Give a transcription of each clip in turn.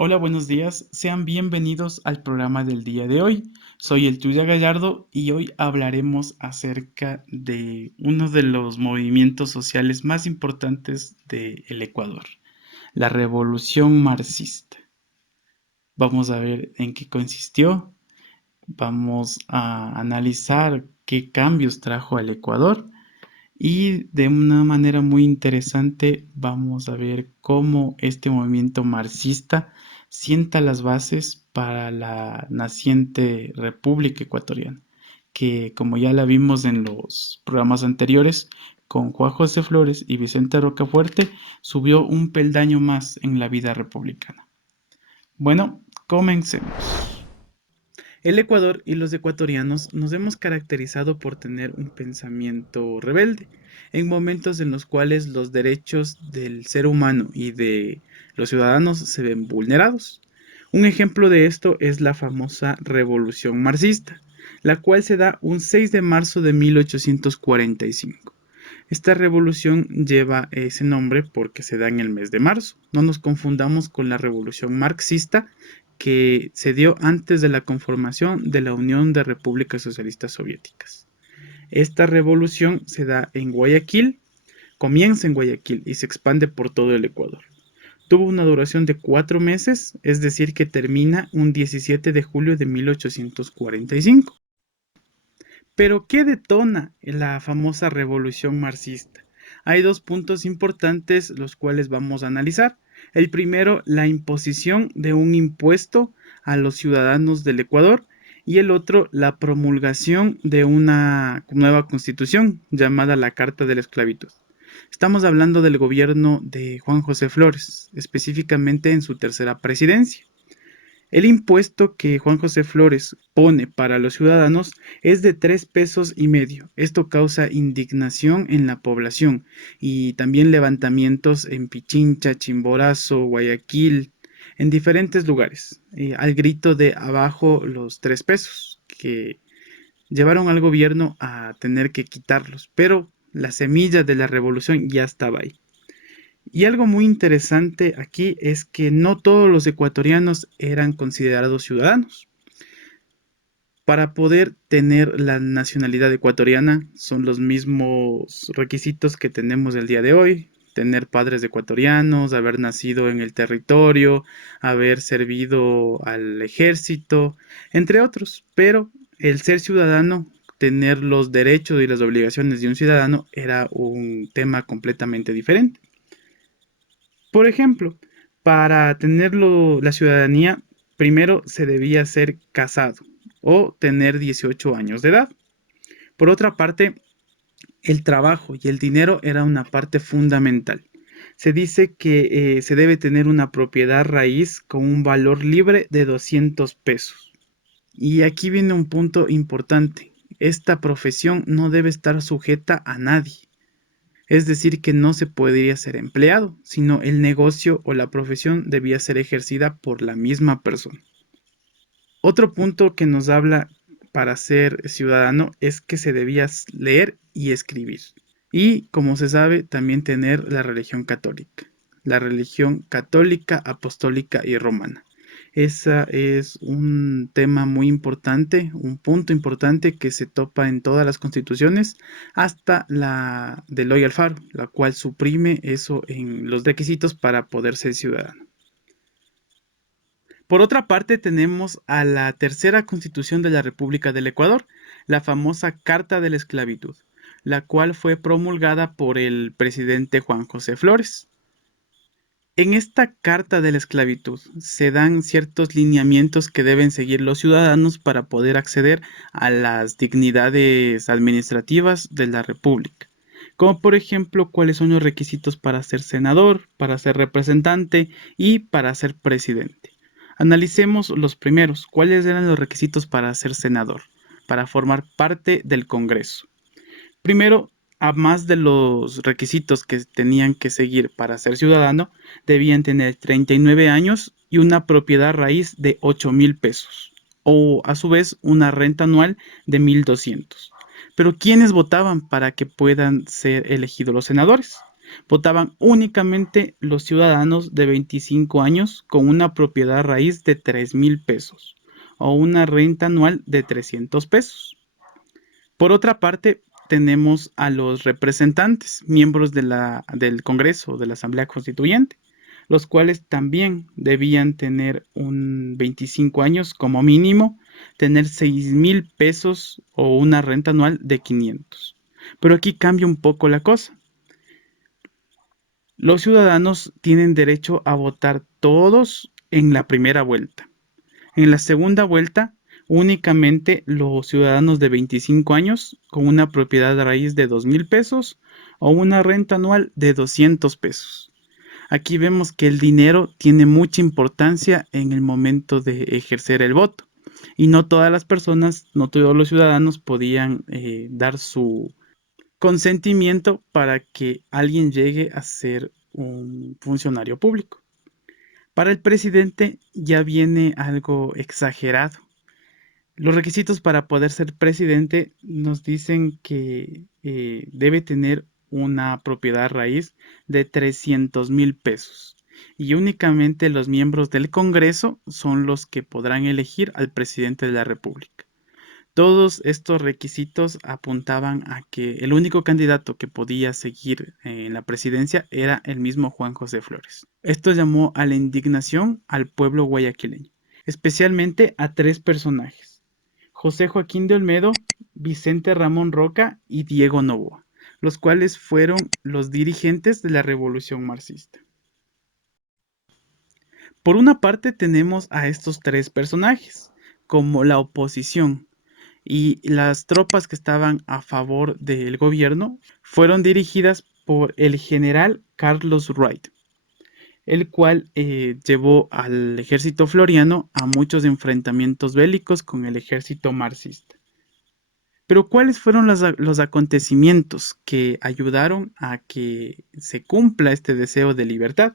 Hola, buenos días. Sean bienvenidos al programa del día de hoy. Soy el Tuya Gallardo y hoy hablaremos acerca de uno de los movimientos sociales más importantes del Ecuador, la Revolución Marxista. Vamos a ver en qué consistió, vamos a analizar qué cambios trajo al Ecuador y de una manera muy interesante vamos a ver cómo este movimiento marxista sienta las bases para la naciente República Ecuatoriana, que como ya la vimos en los programas anteriores, con Juan José Flores y Vicente Rocafuerte, subió un peldaño más en la vida republicana. Bueno, comencemos. El Ecuador y los ecuatorianos nos hemos caracterizado por tener un pensamiento rebelde, en momentos en los cuales los derechos del ser humano y de los ciudadanos se ven vulnerados. Un ejemplo de esto es la famosa Revolución Marxista, la cual se da un 6 de marzo de 1845. Esta revolución lleva ese nombre porque se da en el mes de marzo. No nos confundamos con la revolución marxista que se dio antes de la conformación de la Unión de Repúblicas Socialistas Soviéticas. Esta revolución se da en Guayaquil, comienza en Guayaquil y se expande por todo el Ecuador. Tuvo una duración de 4 meses, es decir, que termina un 17 de julio de 1845. Pero ¿qué detona la famosa revolución marxista? Hay dos puntos importantes los cuales vamos a analizar. El primero, la imposición de un impuesto a los ciudadanos del Ecuador y el otro, la promulgación de una nueva constitución llamada la Carta de la Esclavitud. Estamos hablando del gobierno de Juan José Flores, específicamente en su tercera presidencia. El impuesto que Juan José Flores pone para los ciudadanos es de 3 pesos y medio. Esto causa indignación en la población y también levantamientos en Pichincha, Chimborazo, Guayaquil, en diferentes lugares, al grito de abajo los 3 pesos, que llevaron al gobierno a tener que quitarlos, pero la semilla de la revolución ya estaba ahí. Y algo muy interesante aquí es que no todos los ecuatorianos eran considerados ciudadanos. Para poder tener la nacionalidad ecuatoriana son los mismos requisitos que tenemos el día de hoy. Tener padres ecuatorianos, haber nacido en el territorio, haber servido al ejército, entre otros. Pero el ser ciudadano, tener los derechos y las obligaciones de un ciudadano era un tema completamente diferente. Por ejemplo, para tenerlo la ciudadanía, primero se debía ser casado o tener 18 años de edad. Por otra parte, el trabajo y el dinero era una parte fundamental. Se dice que se debe tener una propiedad raíz con un valor libre de 200 pesos. Y aquí viene un punto importante. Esta profesión no debe estar sujeta a nadie. Es decir, que no se podría ser empleado, sino el negocio o la profesión debía ser ejercida por la misma persona. Otro punto que nos habla para ser ciudadano es que se debía leer y escribir. Y, como se sabe, también tener la religión católica, apostólica y romana. Ese es un tema muy importante, un punto importante que se topa en todas las constituciones, hasta la de Eloy Alfaro, la cual suprime eso en los requisitos para poder ser ciudadano. Por otra parte, tenemos a la tercera constitución de la República del Ecuador, la famosa Carta de la Esclavitud, la cual fue promulgada por el presidente Juan José Flores. En esta Carta de la Esclavitud se dan ciertos lineamientos que deben seguir los ciudadanos para poder acceder a las dignidades administrativas de la República, como por ejemplo cuáles son los requisitos para ser senador, para ser representante y para ser presidente. Analicemos los primeros. ¿Cuáles eran los requisitos para ser senador? Para formar parte del Congreso. Primero, a más de los requisitos que tenían que seguir para ser ciudadano, debían tener 39 años y una propiedad raíz de 8,000 pesos, o a su vez una renta anual de 1,200. Pero ¿quiénes votaban para que puedan ser elegidos los senadores? Votaban únicamente los ciudadanos de 25 años con una propiedad raíz de 3,000 pesos o una renta anual de 300 pesos. Por otra parte, tenemos a los representantes, miembros del Congreso, de la Asamblea Constituyente, los cuales también debían tener un 25 años como mínimo, tener 6,000 pesos o una renta anual de 500. Pero aquí cambia un poco la cosa. Los ciudadanos tienen derecho a votar todos en la primera vuelta. En la segunda vuelta, únicamente los ciudadanos de 25 años con una propiedad de raíz de 2,000 pesos o una renta anual de 200 pesos. Aquí vemos que el dinero tiene mucha importancia en el momento de ejercer el voto. Y no todas las personas, no todos los ciudadanos podían dar su consentimiento para que alguien llegue a ser un funcionario público. Para el presidente ya viene algo exagerado. Los requisitos para poder ser presidente nos dicen que debe tener una propiedad raíz de 300,000 pesos y únicamente los miembros del Congreso son los que podrán elegir al presidente de la República. Todos estos requisitos apuntaban a que el único candidato que podía seguir en la presidencia era el mismo Juan José Flores. Esto llamó a la indignación al pueblo guayaquileño, especialmente a tres personajes: José Joaquín de Olmedo, Vicente Ramón Roca y Diego Noboa, los cuales fueron los dirigentes de la Revolución Marxista. Por una parte tenemos a estos tres personajes como la oposición, y las tropas que estaban a favor del gobierno fueron dirigidas por el general Carlos Wright, el cual llevó al ejército floriano a muchos enfrentamientos bélicos con el ejército marxista. Pero ¿cuáles fueron los acontecimientos que ayudaron a que se cumpla este deseo de libertad?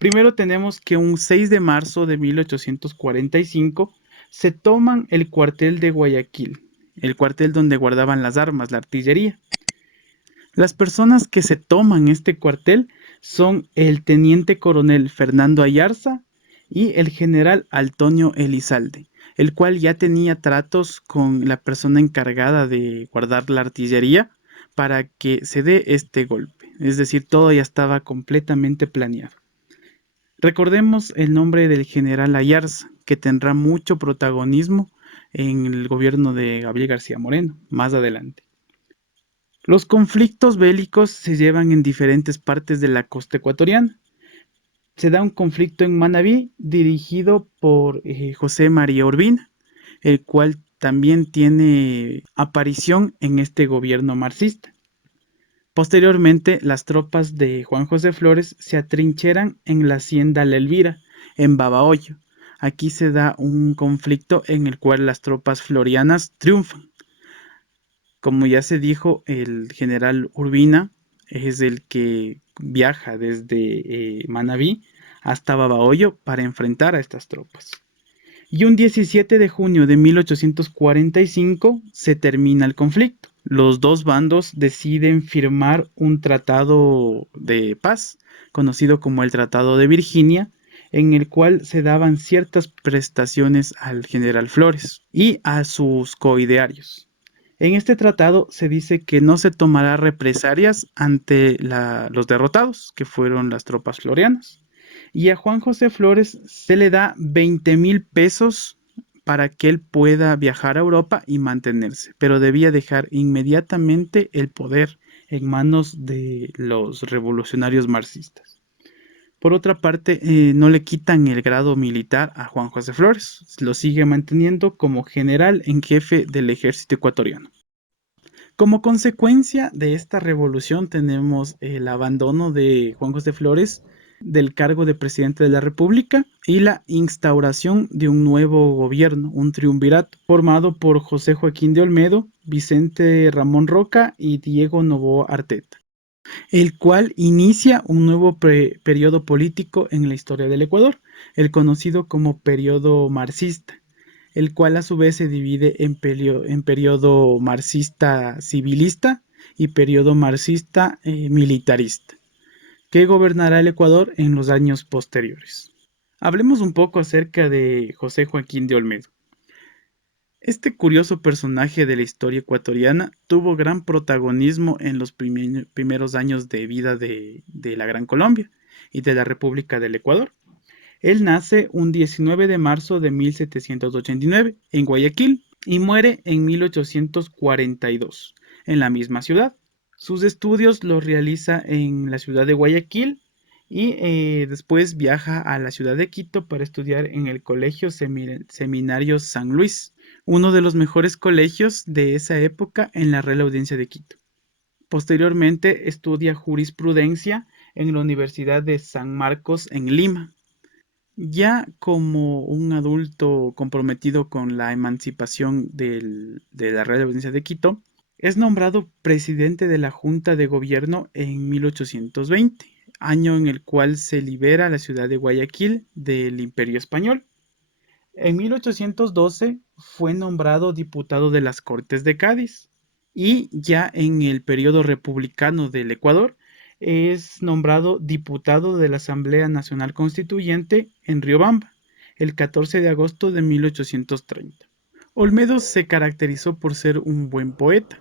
Primero tenemos que un 6 de marzo de 1845 se toman el cuartel de Guayaquil, el cuartel donde guardaban las armas, la artillería. Las personas que se toman este cuartel son el teniente coronel Fernando Ayarza y el general Antonio Elizalde, el cual ya tenía tratos con la persona encargada de guardar la artillería para que se dé este golpe. Es decir, todo ya estaba completamente planeado. Recordemos el nombre del general Ayarza, que tendrá mucho protagonismo en el gobierno de Gabriel García Moreno más adelante. Los conflictos bélicos se llevan en diferentes partes de la costa ecuatoriana. Se da un conflicto en Manabí dirigido por José María Urbina, el cual también tiene aparición en este gobierno marxista. Posteriormente, las tropas de Juan José Flores se atrincheran en la hacienda La Elvira, en Babahoyo. Aquí se da un conflicto en el cual las tropas florianas triunfan. Como ya se dijo, el general Urbina es el que viaja desde Manabí hasta Babahoyo para enfrentar a estas tropas. Y un 17 de junio de 1845 se termina el conflicto. Los dos bandos deciden firmar un tratado de paz, conocido como el Tratado de Virginia, en el cual se daban ciertas prestaciones al general Flores y a sus coidearios. En este tratado se dice que no se tomará represalias ante los derrotados, que fueron las tropas florianas. Y a Juan José Flores se le da 20,000 pesos para que él pueda viajar a Europa y mantenerse, pero debía dejar inmediatamente el poder en manos de los revolucionarios marxistas. Por otra parte, no le quitan el grado militar a Juan José Flores, lo sigue manteniendo como general en jefe del ejército ecuatoriano. Como consecuencia de esta revolución tenemos el abandono de Juan José Flores del cargo de presidente de la República y la instauración de un nuevo gobierno, un triunvirato, formado por José Joaquín de Olmedo, Vicente Ramón Roca y Diego Noboa Arteta, el cual inicia un nuevo periodo político en la historia del Ecuador, el conocido como periodo marxista, el cual a su vez se divide en periodo marxista civilista y periodo marxista militarista. que gobernará el Ecuador en los años posteriores. Hablemos un poco acerca de José Joaquín de Olmedo. Este curioso personaje de la historia ecuatoriana tuvo gran protagonismo en los primeros años de vida de la Gran Colombia y de la República del Ecuador. Él nace un 19 de marzo de 1789 en Guayaquil y muere en 1842 en la misma ciudad. Sus estudios los realiza en la ciudad de Guayaquil y después viaja a la ciudad de Quito para estudiar en el Colegio Seminario San Luis, uno de los mejores colegios de esa época en la Real Audiencia de Quito. Posteriormente estudia jurisprudencia en la Universidad de San Marcos en Lima. Ya como un adulto comprometido con la emancipación de la Real Audiencia de Quito, es nombrado presidente de la Junta de Gobierno en 1820, año en el cual se libera la ciudad de Guayaquil del Imperio Español. En 1812 fue nombrado diputado de las Cortes de Cádiz y ya en el periodo republicano del Ecuador es nombrado diputado de la Asamblea Nacional Constituyente en Riobamba el 14 de agosto de 1830. Olmedo se caracterizó por ser un buen poeta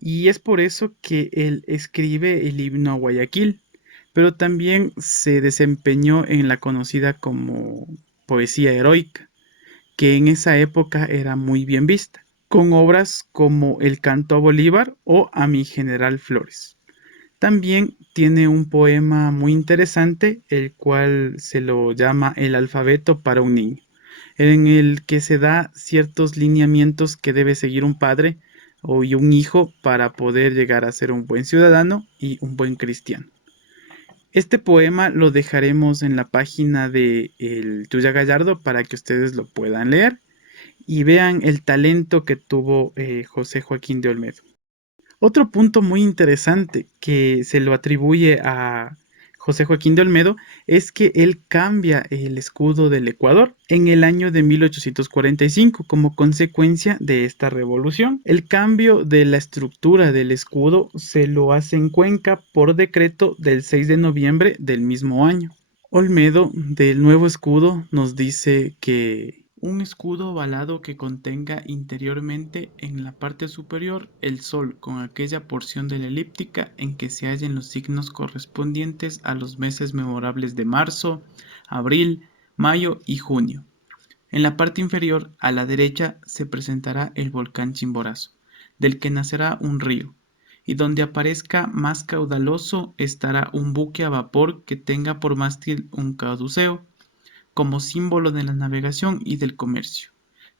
y es por eso que él escribe el himno a Guayaquil, pero también se desempeñó en la conocida como poesía heroica, que en esa época era muy bien vista, con obras como El canto a Bolívar o A mi general Flores. También tiene un poema muy interesante, el cual se lo llama El alfabeto para un niño, en el que se da ciertos lineamientos que debe seguir un padre y un hijo para poder llegar a ser un buen ciudadano y un buen cristiano. Este poema lo dejaremos en la página de el Tuya Gallardo para que ustedes lo puedan leer y vean el talento que tuvo José Joaquín de Olmedo. Otro punto muy interesante que se lo atribuye a José Joaquín de Olmedo es que él cambia el escudo del Ecuador en el año de 1845 como consecuencia de esta revolución. El cambio de la estructura del escudo se lo hace en Cuenca por decreto del 6 de noviembre del mismo año. Olmedo, del nuevo escudo, nos dice que un escudo ovalado que contenga interiormente en la parte superior el sol con aquella porción de la elíptica en que se hallen los signos correspondientes a los meses memorables de marzo, abril, mayo y junio. En la parte inferior, a la derecha, se presentará el volcán Chimborazo, del que nacerá un río, y donde aparezca más caudaloso estará un buque a vapor que tenga por mástil un caduceo, como símbolo de la navegación y del comercio,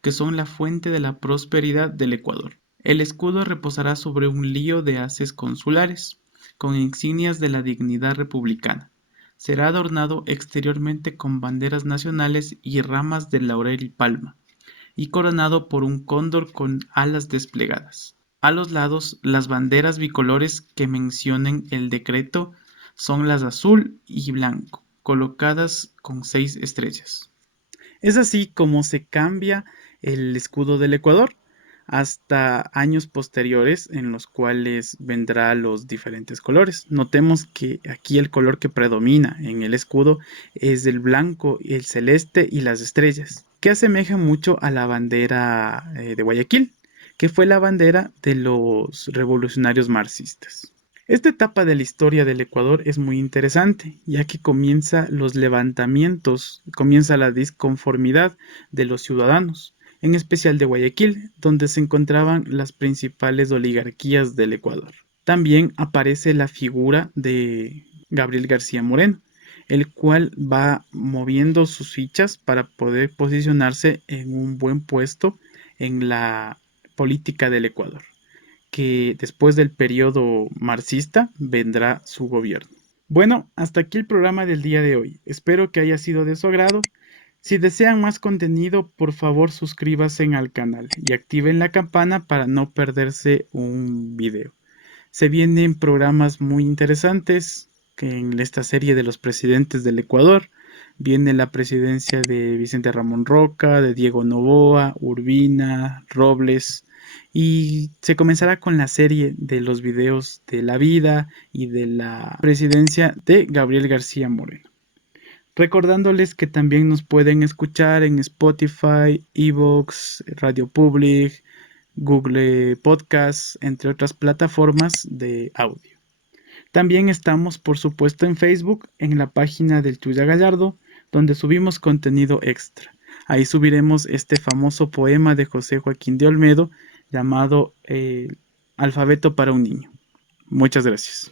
que son la fuente de la prosperidad del Ecuador. El escudo reposará sobre un lío de haces consulares, con insignias de la dignidad republicana. Será adornado exteriormente con banderas nacionales y ramas de laurel y palma, y coronado por un cóndor con alas desplegadas. A los lados, las banderas bicolores que mencionen el decreto son las azul y blanco, colocadas con 6 estrellas. Es así como se cambia el escudo del Ecuador hasta años posteriores en los cuales vendrá los diferentes colores. Notemos que aquí el color que predomina en el escudo es el blanco, el celeste y las estrellas, que asemeja mucho a la bandera de Guayaquil, que fue la bandera de los revolucionarios marxistas. Esta etapa de la historia del Ecuador es muy interesante, ya que comienza los levantamientos, comienza la disconformidad de los ciudadanos, en especial de Guayaquil, donde se encontraban las principales oligarquías del Ecuador. También aparece la figura de Gabriel García Moreno, el cual va moviendo sus fichas para poder posicionarse en un buen puesto en la política del Ecuador, que después del periodo marxista vendrá su gobierno. Bueno, hasta aquí el programa del día de hoy. Espero que haya sido de su agrado. Si desean más contenido, por favor suscríbanse al canal y activen la campana para no perderse un video. Se vienen programas muy interesantes en esta serie de los presidentes del Ecuador. Viene la presidencia de Vicente Ramón Roca, de Diego Noboa, Urbina, Robles, y se comenzará con la serie de los videos de la vida y de la presidencia de Gabriel García Moreno. Recordándoles que también nos pueden escuchar en Spotify, Evox, Radio Public, Google Podcasts, entre otras plataformas de audio. También estamos, por supuesto, en Facebook, en la página del Tuya Gallardo, donde subimos contenido extra. Ahí subiremos este famoso poema de José Joaquín de Olmedo llamado Alfabeto para un niño. Muchas gracias.